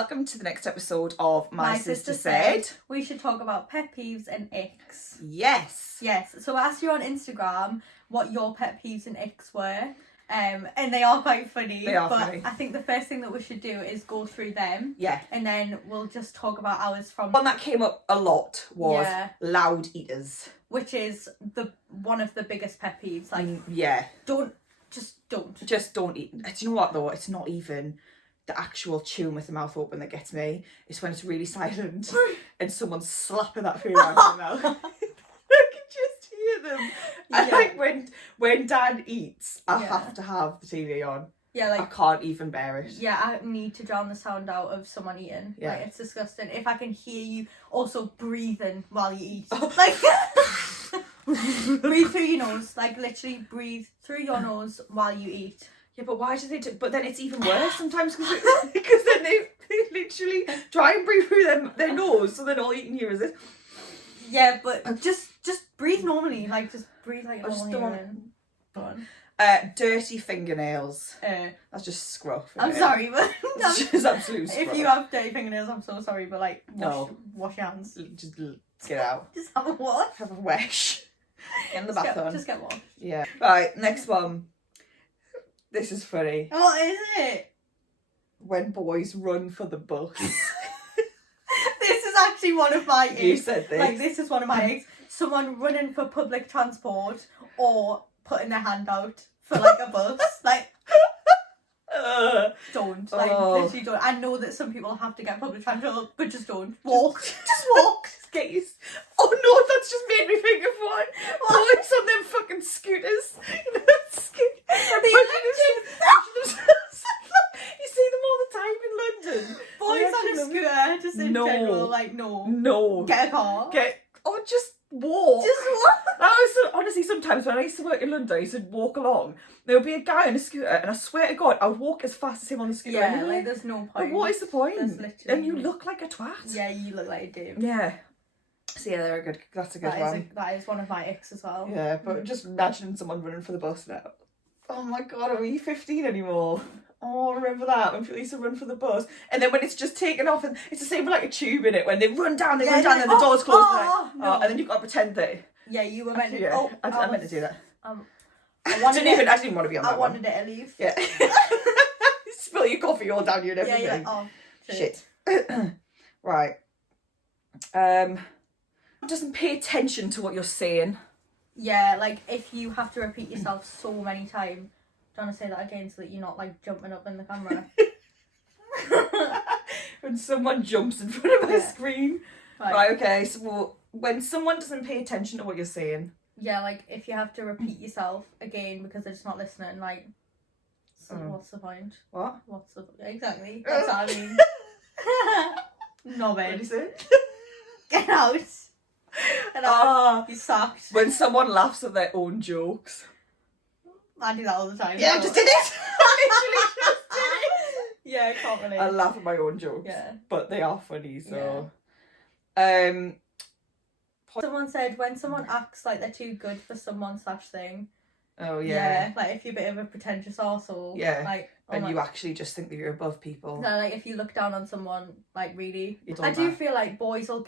welcome to the next episode of My Sister Said. We should talk about pet peeves and icks. Yes. Yes, so I asked you on Instagram what your pet peeves and icks were, and they are quite funny. They are but funny. I think the first thing that we should do is go through them. Yeah. And then we'll just talk about ours from... One that came up a lot was loud eaters. Which is one of the biggest pet peeves. Like, yeah. Just don't. Just don't eat. Do you know what though? It's not even the actual chewing with the mouth open that gets me. It's when it's really silent and someone's slapping that food out of their mouth. I can just hear them. And like when Dad eats, I have to have the TV on. Yeah, like... I can't even bear it. Yeah, I need to drown the sound out of someone eating. Yeah. Like, it's disgusting. If I can hear you also breathing while you eat. Like... breathe through your nose, like literally breathe through your nose while you eat. Yeah, but why do they do? But then it's even worse sometimes because then they literally try and breathe through their nose, so then all you can hear is this. Yeah, but just breathe normally, like just breathe like I just normal. don't want... dirty fingernails. That's just scruff. I'm sorry, but it's just absolute scruff. if you have dirty fingernails, I'm so sorry, but like wash your hands. Just get out. Just have a wash. Have a wash. In the bath on. Just get washed. Yeah. Right, next one. This is funny. What is it? When boys run for the bus. This is actually one of my icks. You said this. Like, this is one of my icks. Someone running for public transport or putting their hand out for like a bus. Like, don't. Like, literally don't. I know that some people have to get public transport, but just don't. Walk. Just walk. Get used. Oh no, that's just made me think of one. Oh, it's on them fucking scooters. You know, you see them all the time in London. Boys on a scooter, just in general, like, no. Get a car. Just walk. Just walk. That was honestly, sometimes when I used to work in London, I used to walk along. There would be a guy on a scooter, and I swear to God, I would walk as fast as him on the scooter. Yeah, anyway. like there's no point. But what is the point? And you no... look like a twat. Yeah, you look like a dude. Yeah. So yeah, they're good. That's a good one. That is one of my icks as well. Yeah, but just imagining someone running for the bus now. Oh my God, are we 15 anymore? Oh, I remember that when people used to run for the bus, and then when it's just taken off, and it's the same with like a tube in it. When they run down, and the doors close, and then you've got to pretend that. Yeah, you were meant to. Yeah. I meant to do that. I didn't want to be on that one. I wanted it to leave. Yeah. Spill your coffee all down you and everything. Yeah, you're like, shit. Right. Doesn't pay attention to what you're saying. Yeah, like if you have to repeat yourself so many times, trying to say that again so that you're not like jumping up in the camera. When someone jumps in front of my screen. Right, okay, so when someone doesn't pay attention to what you're saying. Yeah, like if you have to repeat yourself again because they're just not listening, like, so what's the point? What? Exactly. That's what I mean. No, babe. What did you say? Get out. You sucked. When someone laughs at their own jokes. I do that all the time. Yeah, I just did it. I literally just did it. Yeah, I can't relate. I laugh at my own jokes. Yeah. But they are funny, so. Yeah. Someone said when someone acts like they're too good for someone/thing. Oh yeah. Yeah, like if you're a bit of a pretentious arsehole. Yeah. Like, and you actually just think that you're above people. No, like if you look down on someone, like really. I do feel like boys will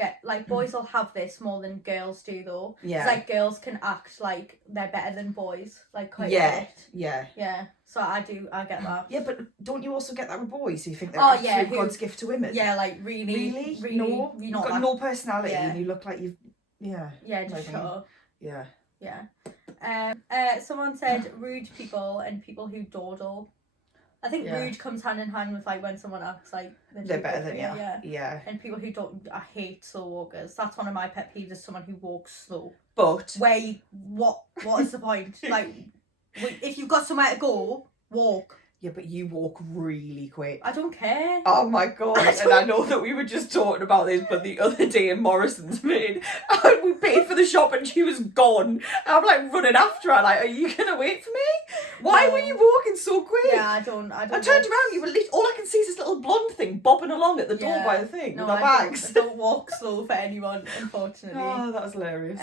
have this more than girls do though. Yeah. It's like girls can act like they're better than boys, like quite a lot. Yeah. Yeah. So I get that. Yeah, but don't you also get that with boys who think they're God's gift to women? Yeah, like really. No, you've got no personality and you look like you've. Yeah. Yeah, just shut up. Yeah. Yeah. Someone said rude people and people who dawdle. I think rude comes hand in hand with like when someone acts like they're better than you. Yeah. And people who don't. I hate slow walkers. That's one of my pet peeves. Is someone who walks slow. But what is the point? Like, if you've got somewhere to go, walk. Yeah, but you walk really quick. I don't care. Oh my God. And I know that we were just talking about this, but the other day in Morrison's made, we paid for the shop and she was gone. And I'm like running after her, like, are you going to wait for me? Why were you walking so quick? Yeah, I don't. I turned around, you were all I can see is this little blonde thing bobbing along at the door by the thing with our bags. I don't walk slow for anyone, unfortunately. Oh, that was hilarious.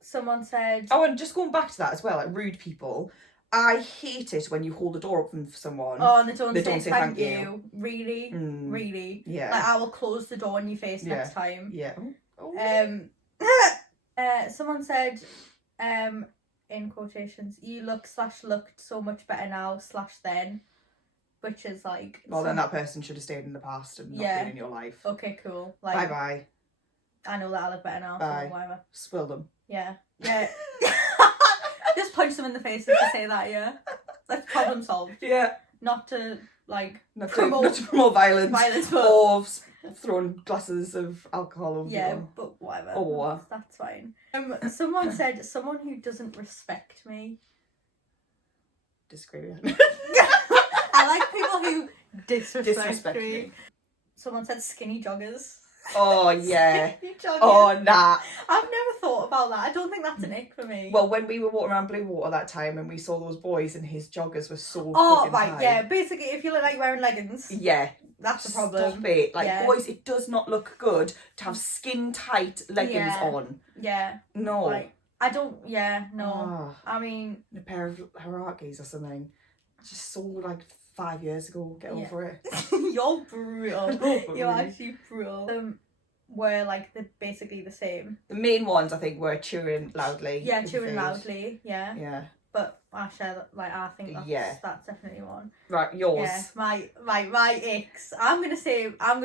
Someone said... Oh, and just going back to that as well, like rude people. I hate it when you hold the door open for someone. Oh, and they don't say thank you. you. Really? Really? Yeah. Like, I will close the door in your face next time. Yeah. Someone said, in quotations, you looked so much better now / then, which is like. Well, then that person should have stayed in the past and not been in your life. Okay, cool. Like, bye bye. I know that I look better now. Bye. So whatever. Spill them. Yeah. Just punch them in the face if they say that. Yeah. That's problem solved. Yeah. Not to like not to promote violence. But... or throwing glasses of alcohol over people. But whatever. Or water. That's fine. Someone said, someone who doesn't respect me. Disagree. I like people who disrespect me. Someone said skinny joggers. Oh yeah. Skinny joggers. Oh nah. I've never thought about that. I don't think that's an ick for me. Well, when we were walking around Blue Water that time and we saw those boys and his joggers were so right, high. yeah. Basically, if you look like you're wearing leggings, yeah, that's the problem. Stop it. Like, boys, it does not look good to have skin tight leggings on. Yeah. No. Like, I don't. Yeah. No. I mean, a pair of hierarchies or something. Just so like 5 years ago. Get over it. You're brutal. You're actually brutal. Were like basically the same. The main ones I think were chewing loudly. Yeah, chewing loudly. Yeah. Yeah. But I share that. Like, I think that's definitely one. Right, yours. Yeah, my icks. I'm gonna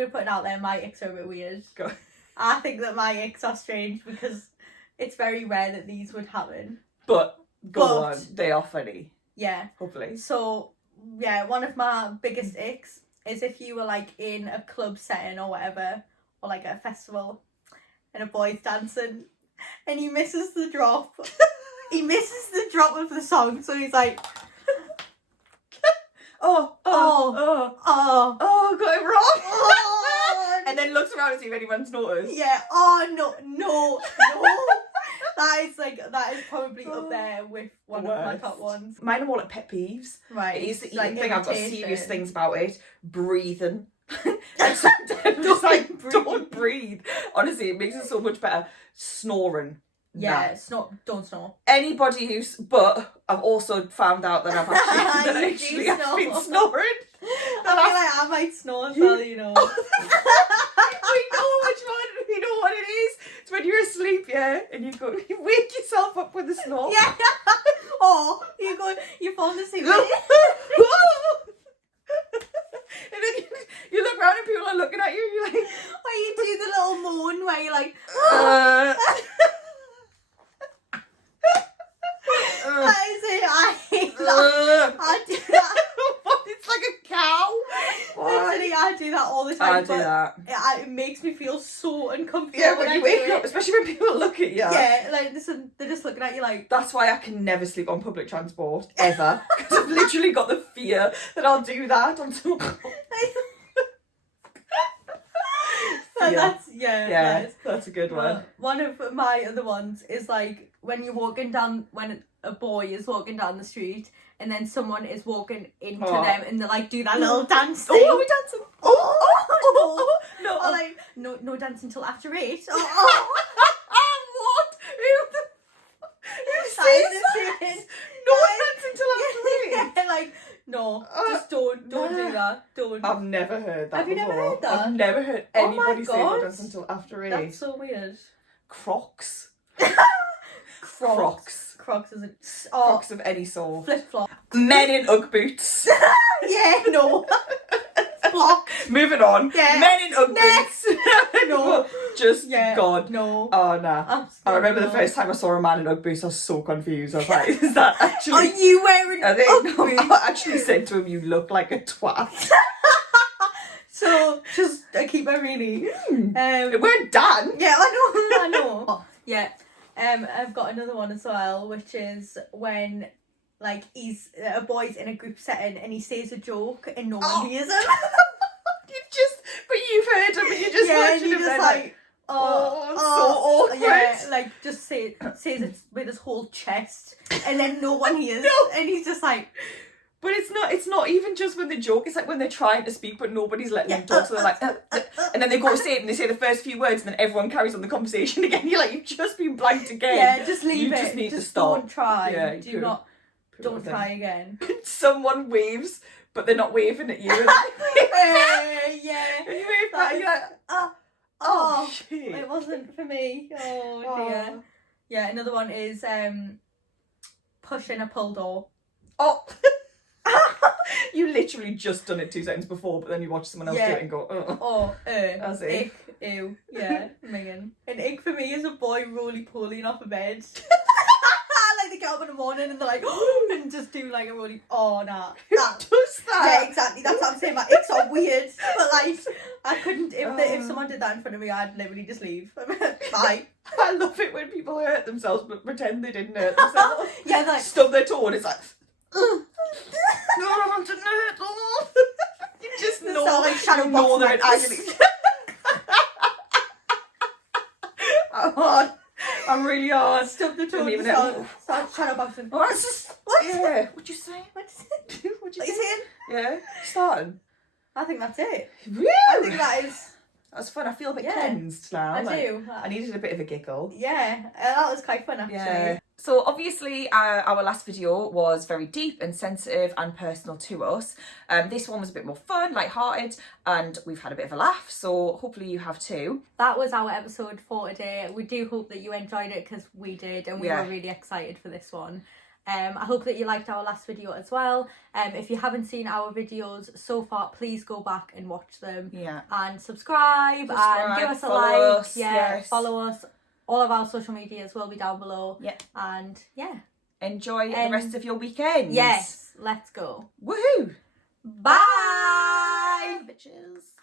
put it out there. My icks are a bit weird. Go. I think that my icks are strange because it's very rare that these would happen. But go on, they are funny. Yeah. Hopefully. So yeah, one of my biggest icks is if you were like in a club setting or whatever, or like at a festival, and a boy's dancing, and he misses the drop. He misses the drop of the song, so he's like, oh, got it wrong. And then looks around to see if anyone's noticed. Yeah. No. That is probably up there with one of my top ones. Mine are more like pet peeves. Right. It is the eating thing. I've got serious things about it. Breathing. And sometimes just like don't breathe. Honestly, it makes it so much better. Snoring. Yeah, don't snore. Anybody who's, but I've also found out that I've actually I've been snoring. I might snore as well, you know. We know which one. We know what it is. It's when you're asleep, yeah, and you wake yourself up with a snore. Yeah. Or you fall asleep. And then you look around and people are looking at you. You're like, or you do the little moan where you're like, that is it. I hate that. I do that. It's like a cow. Literally, I do that all the time. I do that. It makes me feel so uncomfortable. Yeah, when you wake up, especially when people look at you. Yeah, like they're just looking at you like. That's why I can never sleep on public transport ever, because I've literally got the fear that I'll do that on some. That's a good one. One of my other ones is like when a boy is walking down the street and then someone is walking into them and they like do that little dance thing. Oh, are we dancing? No. Or like no dancing till after 8. What? Who says that? No dancing till after 8. Yeah, like no, just don't do that. Don't. I've never heard that. Have you never heard that? I've never heard anybody say no dancing until after 8. That's so weird. Crocs. Crocs isn't. Crocs of any sort. Flip flop. Men in UGG boots. Yeah, no. Block. Moving on. Yeah. Men in UGG boots. No. Just God. No. Oh nah. Absolutely I remember the first time I saw a man in UGG boots, I was so confused. I was like, is that actually? Are you wearing UGG boots? I actually said to him, "You look like a twat." So just keep my really. It weren't Dan. Yeah, I know. Oh, yeah. I've got another one as well, which is when like a boy's in a group setting and he says a joke and no one hears him. You've heard him and you just watching him just like so awkward. Yeah, like just says it with his whole chest and then no one hears and he's just like. But it's not even just when they joke, it's like when they're trying to speak but nobody's letting them talk, so they're like, and then they go to say it and they say the first few words and then everyone carries on the conversation again. You're like, you've just been blanked again. Yeah, just leave you it. Just need just to stop. Don't try. Yeah, Do not. Don't try again. Someone waves, but they're not waving at you. Yeah. And you wave back, and you're like, Oh, shit. it wasn't for me. Oh dear. Oh. Yeah, another one is pushing a pull door. Oh. You literally just done it 2 seconds before, but then you watch someone else do it and go, Oh, As if. ick, ew, yeah, minging. An ick for me is a boy roly-polying off a bed. Like they get up in the morning and they're like, and just do like a roly, oh nah. Who does that? Yeah, exactly, that's what I'm saying, my icks are weird. But like, I couldn't, if someone did that in front of me, I'd literally just leave. Bye. I love it when people hurt themselves but pretend they didn't hurt themselves. Yeah, like, Stub their toe and it's like, no, I didn't hurt. You just know, sound like shadow know boxing they're in agony. I'm hard. I'm really hard. Stub the toe Didn't even and start shadow boxing. Oh, it's just, What? Yeah. What'd you say? What What'd you are you say? saying? Yeah. Starting. I think that's it. Really? I think that is. That's fun. I feel a bit Yeah. cleansed now. I do. I needed a bit of a giggle. Yeah, that was quite fun actually. Yeah. So obviously our last video was very deep and sensitive and personal to us. This one was a bit more fun, light-hearted, and we've had a bit of a laugh, so hopefully you have too. That was our episode for today. We do hope that you enjoyed it because we did, and we were really excited for this one. I hope that you liked our last video as well. If you haven't seen our videos so far, please go back and watch them. Yeah. And subscribe and give us a like. Us, yeah, yes. follow us. All of our social medias will be down below. Yeah. And yeah. Enjoy the rest of your weekend. Yes, let's go. Woohoo! Bye, bitches.